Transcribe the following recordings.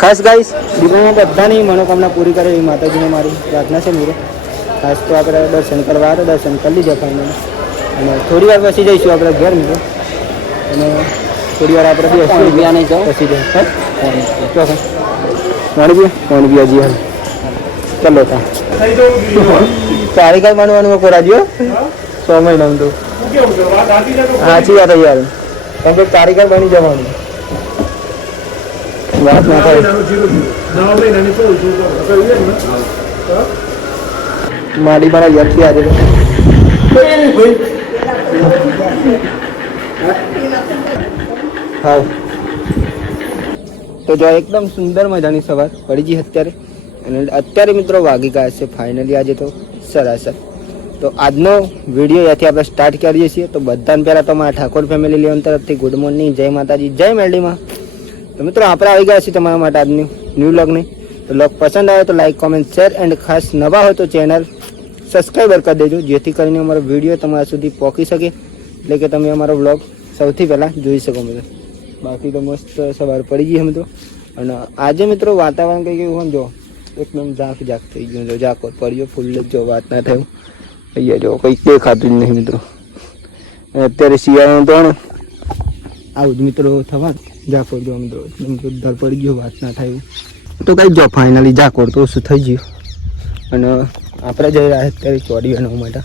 ખાસ ગાઈસ દીકરામાં બધાની મનોકામના પૂરી કરે એવી માતાજીને મારી પ્રાર્થના છે મિત્રો. ખાસ તો આપણે દર્શન કરવા આવે દર્શન કરી લીધા ફાઇનલ અને થોડી વાર પછી જઈશું આપણે ઘેર મિત્રો અને થોડી વાર આપણે બેસીશું ત્યાં નહીં જાઓ પછી જઈશું પાણી હજી હાલ ચાલો તા તારી કાંઈ માનવાનું કોરાજીઓ 6 મહિનામાં તો સાચી વાત યાર કેમ કે કારીગર બની જવાનું વાત ના થાય માડી બના યરથી આજે હા તો જો એકદમ સુંદર મજાની સવાર પડી ગઈ અત્યારે અને અત્યારે મિત્રો વાગી ગયા છે ફાઇનલી આજે તો સરાસર. તો આજનો વિડીયો ત્યાંથી આપણે સ્ટાર્ટ કરીએ છીએ. તો બધાને પહેલાં તો મારા ઠાકોર ફેમિલી લેવન તરફથી ગુડ મોર્નિંગ, જય માતાજી, જય મેરડીમાં. તો મિત્રો આપણે આવી ગયા છીએ તમારા માટે આજની ન્યૂ વ્લોગની. તો વ્લોગ પસંદ આવે તો લાઈક, કોમેન્ટ, શેર એન્ડ ખાસ નવા હોય તો ચેનલ સબસ્ક્રાઈબર કરી દેજો જેથી કરીને અમારો વિડીયો તમારા સુધી પહોંચી શકે એટલે કે તમે અમારો વ્લોગ સૌથી પહેલાં જોઈ શકો મિત્રો. બાકી તો મસ્ત સવાર પડી ગઈ મિત્રો અને આજે મિત્રો વાતાવરણ કંઈ કેવું હોય જો એકદમ ઝાંક થઈ ગયું જો ઝાકોર પડ્યો ફૂલ જો વાત ના થયું અહીંયા જો કંઈક દેખાતું જ નહીં મિત્રો. અત્યારે શિયાળાનું તો આવું જ મિત્રો થવાનું ઝાકોર જો મિત્રો દર પડી ગયો વાત ના થાય તો કંઈ જો ફાઇનલી ઝાકોર તો ઓછું થઈ ગયું અને આપણે જઈ રહ્યા અત્યારે ચોરી બનવા માટે.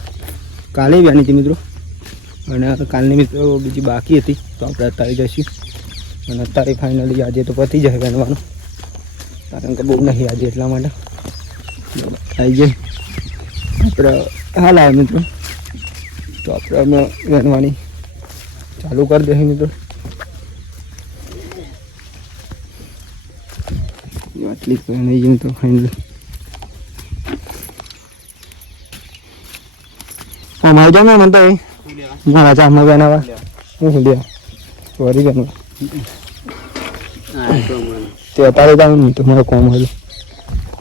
કાલે બની હતી મિત્રો અને કાલની મિત્રો બીજી બાકી હતી તો આપણે અત્યારે જઈશું અને અત્યારે ફાઇનલી આજે તો પતી જાય બનવાનું કારણ કે બહુ નહીં આજે એટલા માટે આવી જાય આપણે હાલ આવે મિત્રો તો આપણે અમે બનવાની ચાલુ કરી દઈએ મિત્રો. આટલી નહીં જઈએ તો ફાઇનલી અમારે જામે મને તો મારા ચામાં બનાવવા હું લ્યા વરી બનવા તે અત્યારે જાઉં તો મારે કોમ હતું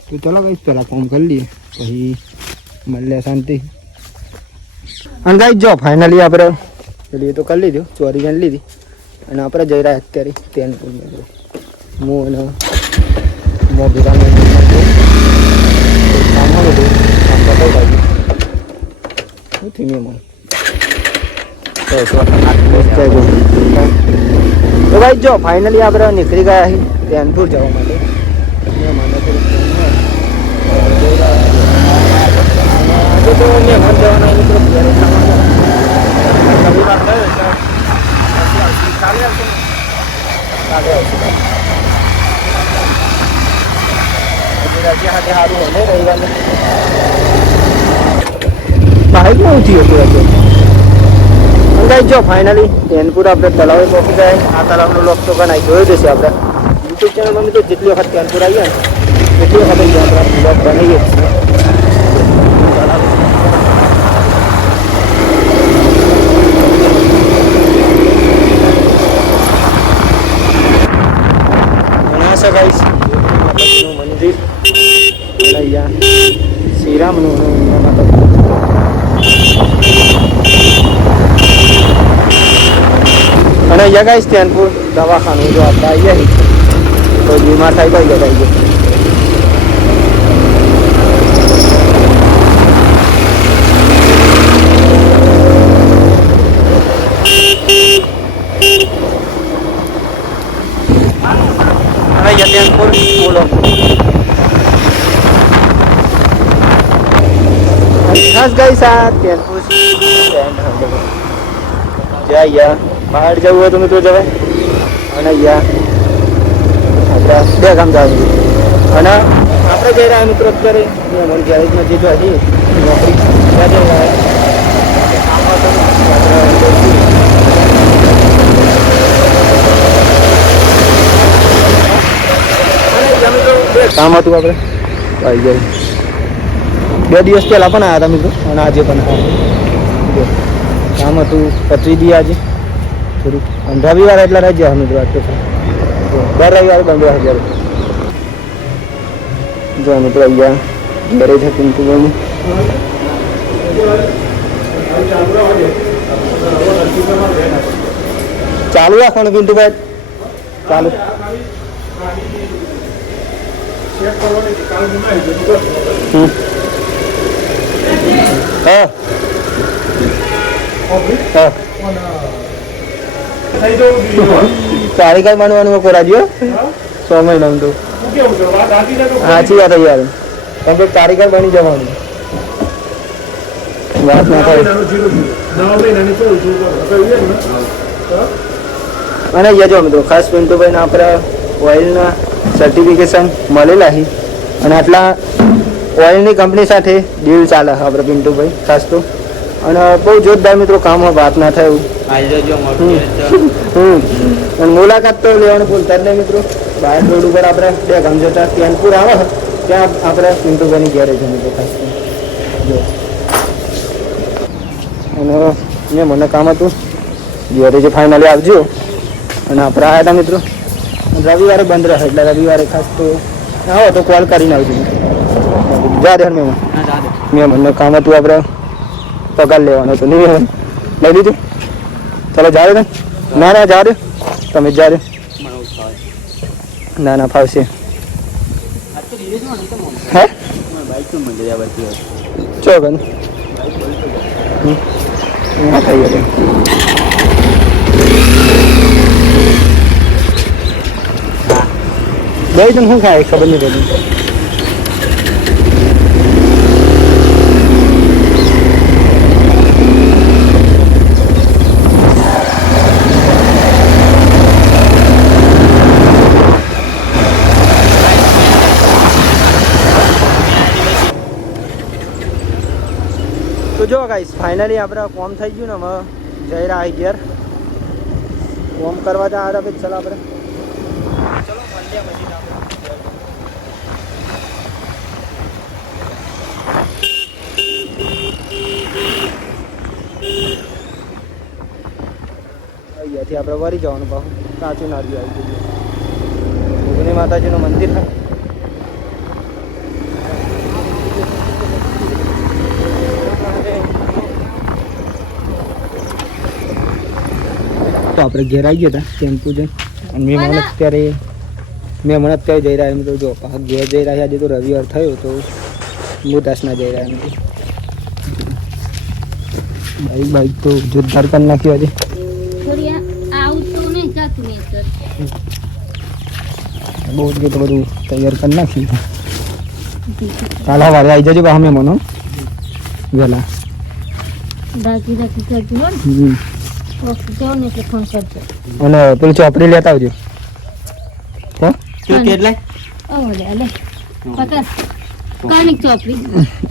તો ચાલો કઈ પહેલાં કોમ કરી લઈએ પછી મળે શાંતિ. અને ગાઈ જો ફાઇનલી આપણે પેલી તો કરી લીધું ચોરી જાણી લીધી અને આપણે જઈ રહ્યા અત્યારે ત્યાં હું અને મોગીરાનું કામ હતું કામ બતાવી લાગ્યું નથી મેં મને તો ભાઈ જો ફાઇનલી આપણે નીકળી ગયા છીએ ધ્યાનપુર જવા માટે. આજે તો મહેમાન જવાના મિત્રો ઘરે સારું હોય રવિવારને બાઈક માં ઉઠી હતું આજે અંદાજ જો ફાઇનલી ધ્યાનપુર આપણે તળાવે પહોંચી જાય. આ તળાવનો લોક તો ઘણા જોયો જશે આપણે યુટ્યુબ ચેનલમાં મિત્રો જેટલી વખત ધ્યાનપુર આવીએ ને એટલી વખત આપણે બ્લોગ બનાવીએ જ છીએ. ઘણા છે ગાઈસ મંદિર અહીંયા શ્રીરામનું અને અહીંયા ગાઈસ ધ્યાનપુર દવાખાનું જો આપણે આવીએ તો બીમાર થાય કઈ જગ્યાએ ધ્યાનપુર બોલો ખાસ ગાઈસ આ ધ્યાનપુર જાય બહાર જવું હોય તો મિત્રો જવાય અને અહીંયા આપણે બે ગામ જવાનું અને આપણે જઈ રહ્યા મિત્રો અત્યારે અમારી ગેરેજમાં જે હજી નોકરી ત્યાં જઈ રહ્યા કામ હતું આપણે આવી જાય 2 દિવસ પહેલાં પણ આવ્યા હતા મિત્રો અને આજે પણ આવ્યા કામ હતું પતરી દી આજે થોડુંક અને રવિવારે એટલા રજા મિત્રો આજ તો દર રવિવારે બંધ હજાર જો મિત્રો અહીંયા ગેરેજ હતું પિન્ટુભાઈનું ચાલુ રાખવાનું પિન્ટુભાઈ ચાલુ હા કારીગર બનવાનું કોરાજીઓ 6 મહિનામાં તો સાચી વાત યાર કેમ કે કારીગર બની જવાનું વાત ના થાય અને યજો મિત્રો ખાસ પિન્ટુભાઈને આપણે ઓઇલના સર્ટિફિકેશન મળેલા છે અને આટલા ઓઇલની કંપની સાથે ડીલ ચાલે આપણે પિન્ટુભાઈ ખાસ તો અને બહુ જોરદાર મિત્રો કામ વાત ના થાય અને મુલાકાત તો લેવાનું ભૂલતા જ નહીં મિત્રો બહાર રોડ ઉપર આપણે 2 ગામ જતા કેનપુર આવે ત્યાં આપણે પિન્ટુભાઈની ગેરેજ છે મિત્રો ખાસ જો અને મેં મને કામ હતું ગેરેજ ફાઇનલી આવજો અને આપણે આવ્યા હતા મિત્રો રવિવારે બંધ રહે એટલે રવિવારે ખાસ તો આવો તો કોલ કરીને આવજો જા દે મેં મને કામ હતું આપણે પગાર લેવાનો હતો નહીં લઈ લીધું ચાલો જાવ ને ના જાવ દે તમે જ જાવ ના ફાવશે હે ચોગન થઈ ગયું બે જણ શું ખાય ખબર નહીં પડતી તો જો ગાઈસ ફાઇનલી આપણે કોમ થઈ ગયું ને હવે જઈ રહ્યા ઘેર કોમ કરવા જા આ ચલો આપણે ચલો મળીએ પછી અહીંયાથી આપણે વળી જવાનું પાછું કાચું નારિયેળ આવી ગયું ઉગની માતાજીનું મંદિર છે તો આપણે ઘેર આવી ગયા હતા ટેમ્પુ જઈ અને મેં હમણાં અત્યારે જઈ રહ્યા એમ તો જો ઘેર જઈ રહ્યા આજે તો રવિવાર થયો તો મોટાસના જઈ રહ્યા એમ તો બાઈક તો જોરદાર કરી નાખ્યો આજે બહુ જ તો બધું તૈયાર કરી નાખ્યું કાલ સવારે આવી જજો બા અમે મનો વેલા અને પેલું ચોપડી લેતા આવજો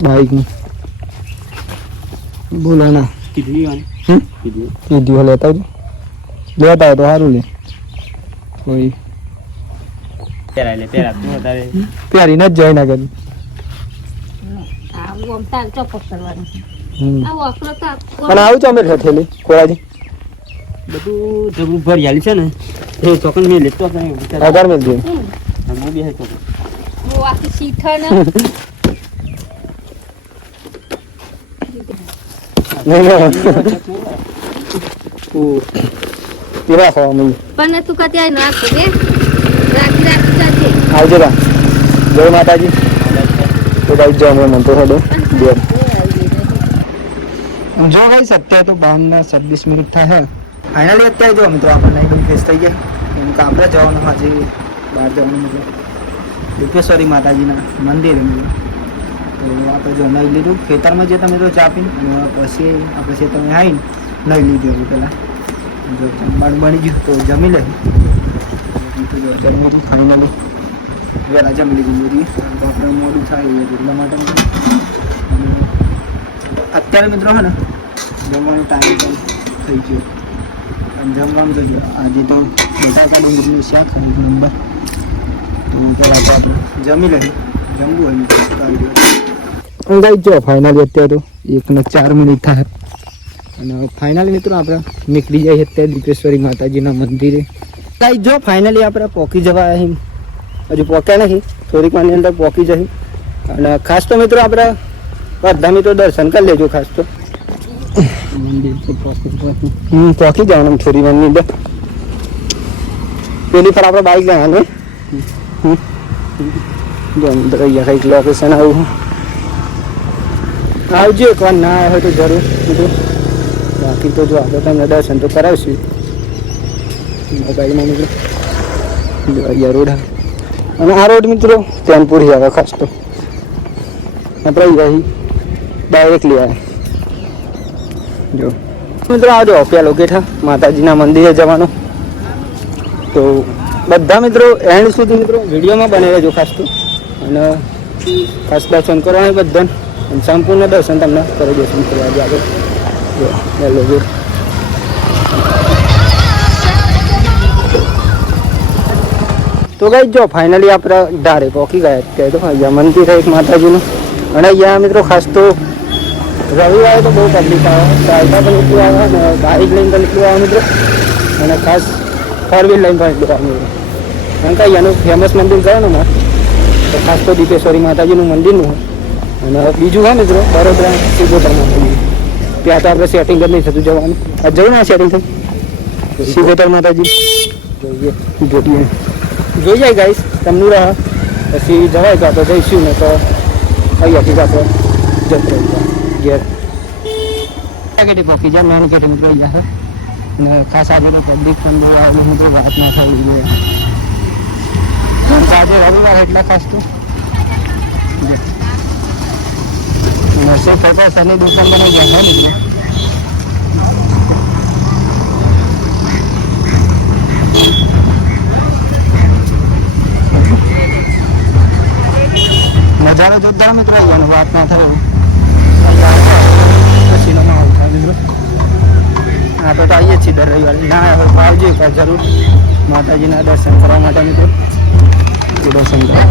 બાઈક ની બોલો ના કીધું લેતા આવજો લેતા આવો તો સારું લે કોઈ પ્યારી ન જ જાય ના કરી અને આવું છો અમે ઠેલી કોળાજી બધું જબરું ભરિયાલી છે ને એ ચોકન મેં લેતો આધાર મેલ દે હું બે ચોકન પીવા ખાવા મળી પણ તું કત્યા નાખ દે રાખી રાખી આવજો તા જય માતાજી તો ભાઈ જાઓ મને તો હડો બે જો ભાઈ અત્યારે તો 12:26 મિનિટ થાય ફાઇનલી અત્યારે જો મિત્રો આપણે નાઈ ફ્રેશ થઈ ગયા એમ કે આપણે જવાનું આજે બહાર જવાનું મતલબ દીપેશ્વરી માતાજીના મંદિરે મિત્રો તો આપણે જો નાઈ લીધું ખેતરમાં જે તમે તો ચા પીને અને પછી આપણે ખેતરમાં આવીને નાઈ લીધું હતું પહેલાં જો જમવાનું બની ગયું તો જમી લે ફાઇનલી વહેલા જમી લીધું બધી તો આપણે મોડું થાય એટલા માટે અત્યારે મિત્રો હે ને જમવાનો ટાઈમ પણ થઈ ગયો અને જમવાનું તો આજે તો બટાકા ડુંગળીનું શાક એક નંબર તો પહેલાં તો આપણે જમી લઈએ જમવું હોય ગાઈ જો ફાઇનલી અત્યારે તો 1:04 મિનિટ થાય અને ફાઇનલી મિત્રો આપણે નીકળી જઈએ અત્યારે દીપેશ્વરી માતાજીના મંદિરે ગાઈ જો ફાઇનલી આપણે પહોંચી જવા હજુ પહોંચ્યા નથી થોડીક વારની અંદર પહોંચી જઈએ અને ખાસ તો મિત્રો આપણે બધા મિત્રો દર્શન કરી લેજો ખાસ તો પહોંચી જવાનું થોડી વારની અંદર પેલી પર આપણે બાઈક લેવાનું જો અંદર અહીંયા કંઈક લોકેશન આવું આવજો એકવાર ના આવ્યો હોય તો જરૂર કીધું. બાકી તો જો આપણે તમને દર્શન તો કરાવશું મોબાઈલમાં મિત્રો. જો અહીંયા રોડ અને આ રોડ મિત્રો ચેનપુરી આવે ખાસ તો આપણે અહીં ડાયરેક્ટલી આવે. જો મિત્રો આવજો પેલો ગેઠા માતાજીના મંદિરે જવાનું. તો બધા મિત્રો એન્ડ સુધી મિત્રો વિડીયોમાં બને રહેજો ખાસ તો. અને ખાસ દર્શન કરવાનું બધાને અને સંપૂર્ણ દર્શન તમને કરી દર્શન કરવા દે આગળ. જો પેલો ગેટ તો ગઈ જો ફાઇનલી આપણે ધારે પહોંચી ગયા અત્યારે. તો અહીંયા મંદિર છે એક માતાજીનું. અને અહીંયા મિત્રો ખાસ તો રવિવારે તો બહુ પબ્લિક આવે, ચાલતા પણ એટલું આવે અને બાઇક લઈને પણ એટલું આવે મિત્રો. અને ખાસ ફોર વ્હીલ લઈને પણ એટલું આવે મિત્રો. કારણ કે અહીંયાનું ફેમસ મંદિર ગયો ને મારે તો ખાસ તો દીપેશ્વરી માતાજીનું મંદિરનું હોય. અને બીજું હોય મિત્રો વડોદરા સિગોતર માતાજી, ત્યાં તો આપણે સેટિંગ જ નહીં થતું જવાનું. આ જવું ને સેટિંગ થઈ સિગોતર માતાજી જોઈએ જોઈ જાય ગાઈસ તમનું રહે પછી જવાય તો આપણે જઈશું ને તો અહીંયાથી જ આપણે જતો ઘેર ગેટે પહોંચી જાય. મેન ગેટે નીકળી જશે અને ખાસ આજે તો પબ્લિક પણ બહુ આવે મિત્રો વાત ના થવી જોઈએ. આજે રવિવાર એટલે ખાસ તો નરસિંહ પૈસાની દુકાન બનાવી ગયા છે મિત્રો. નજારો જોરદાર મિત્રો અહીંયાનો વાત ના થયો પછીનો માહોલ થાય મિત્રો. આપણે તો આવીએ છીએ દર રવિવારે. ના હોય તો આવજો એકવાર જરૂર માતાજીના દર્શન કરવા માટે મિત્રો. દર્શન કરવા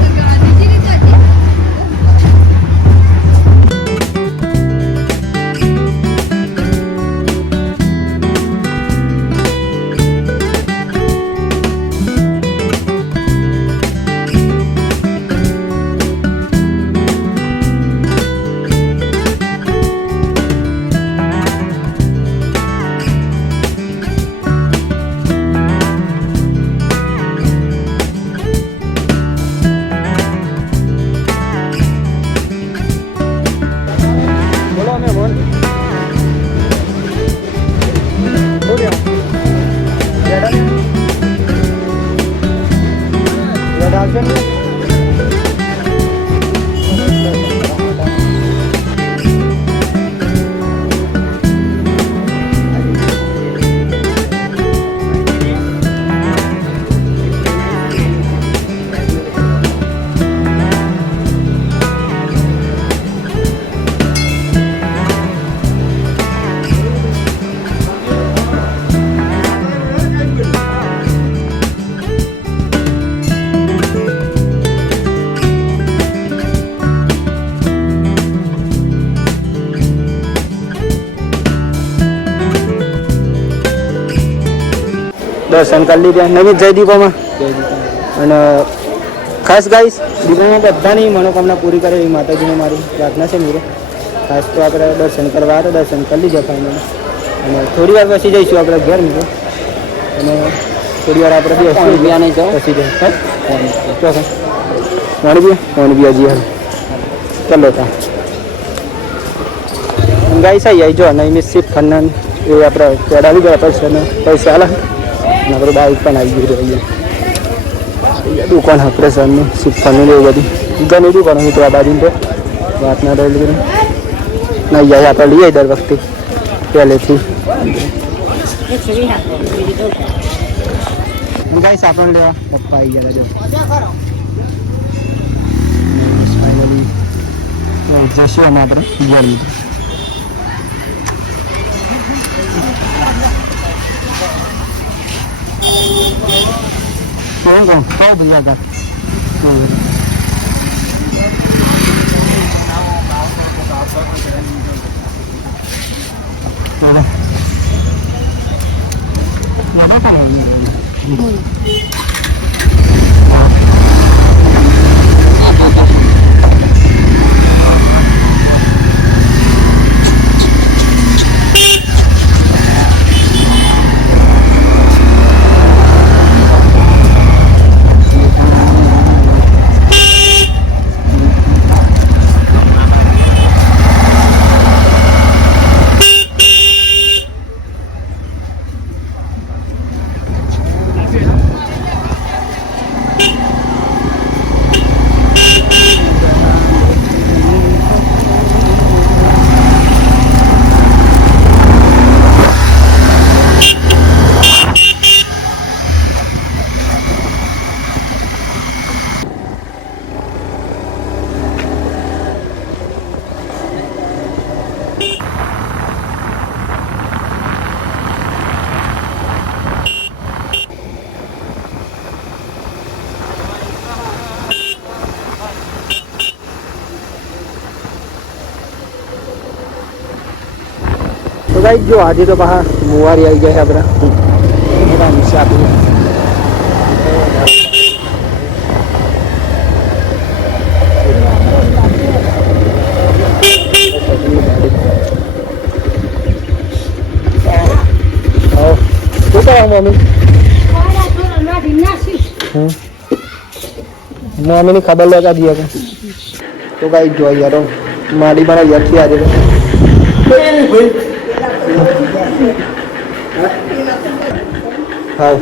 દર્શન કરી લીધા નવી જય દીપોમાં. અને ખાસ ગાઈસ દીપોમાં બધાની મનોકામના પૂરી કરે એવી માતાજીને મારી પ્રાર્થના છે મિત્રો. ખાસ તો આપણે દર્શન કરવા તો દર્શન કરી લીધા ફાઇનલ. અને થોડી વાર પછી જઈશું આપણે ઘેર મિત્રો. અને થોડી વાર આપણે બેસીશું ત્યાં નહીં જાઓ પછી જઈશું વાણી હજી હાલ ચાલો તા ગાઈસ આવી જો નહીં મિસ સીટ ખન્નાન એ આપણે ચડાવી ગયા પૈસા હાલ. અને આપણે બાઇક પણ આવી ગયું અહીંયા દુકાન પ્રેશરનું શિફ્ટનું એવું બધી ઘણી દુકાનો મિત્રો આ બાજુ તો વાત ના રહેલી કરી નહીં જાય આપણે લઈએ દર વખતે પહેલેથી. ગાઈસ આપણને લેવા પપ્પા આવી ગયા જશું અમે આપણે ઘેર મિત્રો. कौन भैया था ગાઈસ જો આજે તો પાછા મુવારી આવી ગયા છે આપણા નીચે આપી શું કરો મમ્મી? મમ્મીની ખબર લેતા જઈએ કે તો ગાઈસ જો યાર માડી બના યારથી આજે તો હા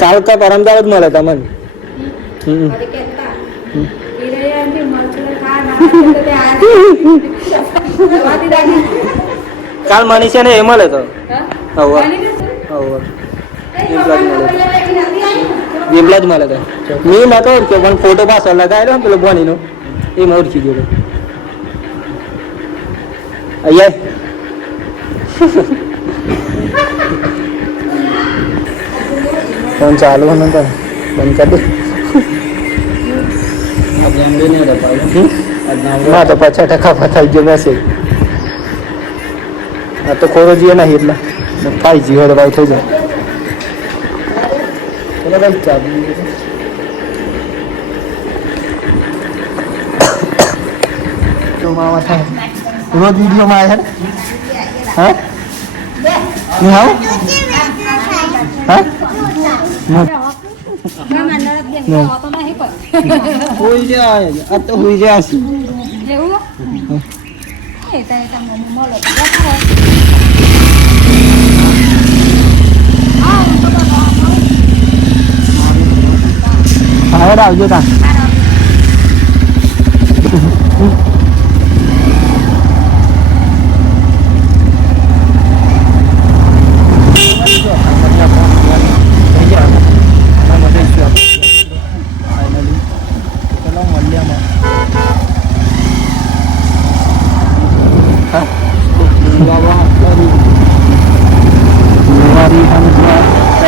કાલ કા પરમદાર જ મળે તમને કાલ મનીષા ને એ મળે તો દીપલા જ મળે તો મેં નતો કે પણ ફોટો પાછળ લગાવેલો પેલો બોનીનો એ મેં ઓળખી ગયો અહીંયા ફોન ચાલુ ને તો બંધ કરી દે ના તો 50% ફસાઈ ગયો મેસેજ આ તો ખોરો જીએ નહીં એટલે થાય જીવો તો ભાઈ થઈ જાય ચલો ભાઈ ચાલુ તો મામા થાય રોજ વિડીયોમાં આવે છે હા નહીં આવો હા હોઈ જાય આ તો હોઈ જાય હા આવજો તા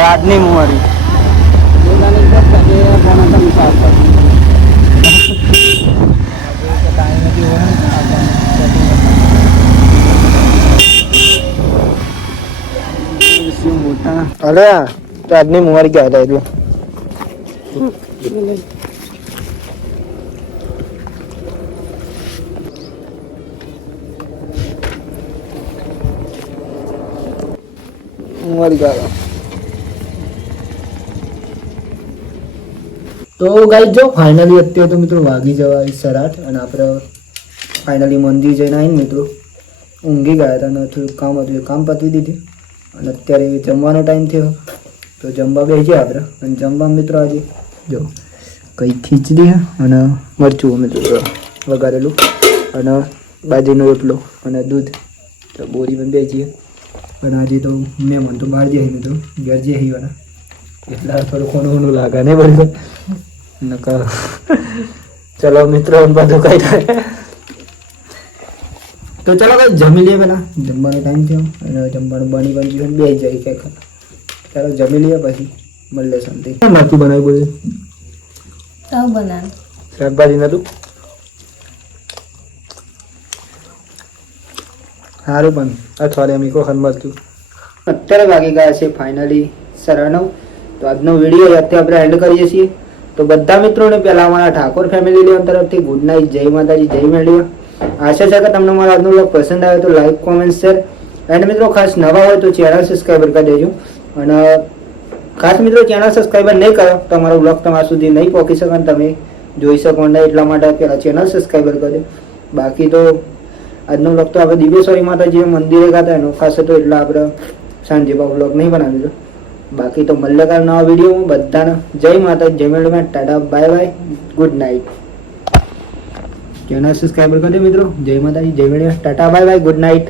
આજની મુવારી અરે તો આજની મુવારી ગયા હતા એટલે મુવારી ગયા તો ગાઈસ જો ફાઇનલી અત્યારે તો મિત્રો વાગી જવા 8:30 અને આપણે ફાઇનલી મંદિર જઈને આવીને મિત્રો ઊંઘી ગયા હતા અને થોડું કામ હતું કામ પતી દીધી અને અત્યારે જમવાનો ટાઈમ થયો તો જમવા બેસીએ આપણે અને જમવા મિત્રો આજે જો કંઈ ખીચડી અને મરચું મિત્રો વઘારેલું અને બાજરીનો રોટલો અને દૂધ તો બોરી પણ બેસીએ પણ આજે તો મહેમાન તો બહાર જઈએ મિત્રો ઘર જઈએ એટલા થોડું કોનું લાગે નહીં બરાબર નકા ચલો મિત્રો બધું કઈ થાય તો ચલો કઈ જમી લઈએ પેલા જમવાનો ટાઈમ થયો અને જમવાનું બની ગયું બે જાય કંઈક ચાલો જમી લઈએ પછી મળે શાંતિ બાકી બનાવી બોલે શાકભાજી નતું સારું પણ અઠવાડિયા મીકો ખન મળતું અત્યારે વાગી ગયા છે ફાઇનલી 9:30 તો આજનો વિડીયો અત્યારે આપણે એન્ડ કરીએ છીએ તો બધા મિત્રોને પહેલા અમારા ઠાકોર ફેમિલી લેવન તરફથી ગુડ નાઇટ જય માતાજી જય મેળવી આશા છે કે તમને મારો આજનો વ્લોગ પસંદ આવે તો લાઈક કોમેન્ટ શેર એન્ડ મિત્રો ખાસ નવા હોય તો ચેનલ સબસ્ક્રાઈબર કરી દેજો અને ખાસ મિત્રો ચેનલ સબસ્ક્રાઈબર નહીં કરો તો અમારો વ્લોગ તમારા સુધી નહીં પહોંચી શકે અને તમે જોઈ શકો નહીં એટલા માટે પહેલા ચેનલ સબસ્ક્રાઈબર કરજો બાકી તો આજનો વ્લોગ તો આપણે દિવ્યેશ્વરી માતાજી મંદિરે ગયા એનો ખાસ હતો એટલે આપણે સાંજે વ્લોગ નહીં બનાવી દીધો બાકી તો મલ્લકાર નવા વિડીયોમાં બધાને જય માતા જય મેળવી Tata bye bye good night channel subscriber કરજો મિત્રો જય માતાજી જય મેળવી Tata bye bye good night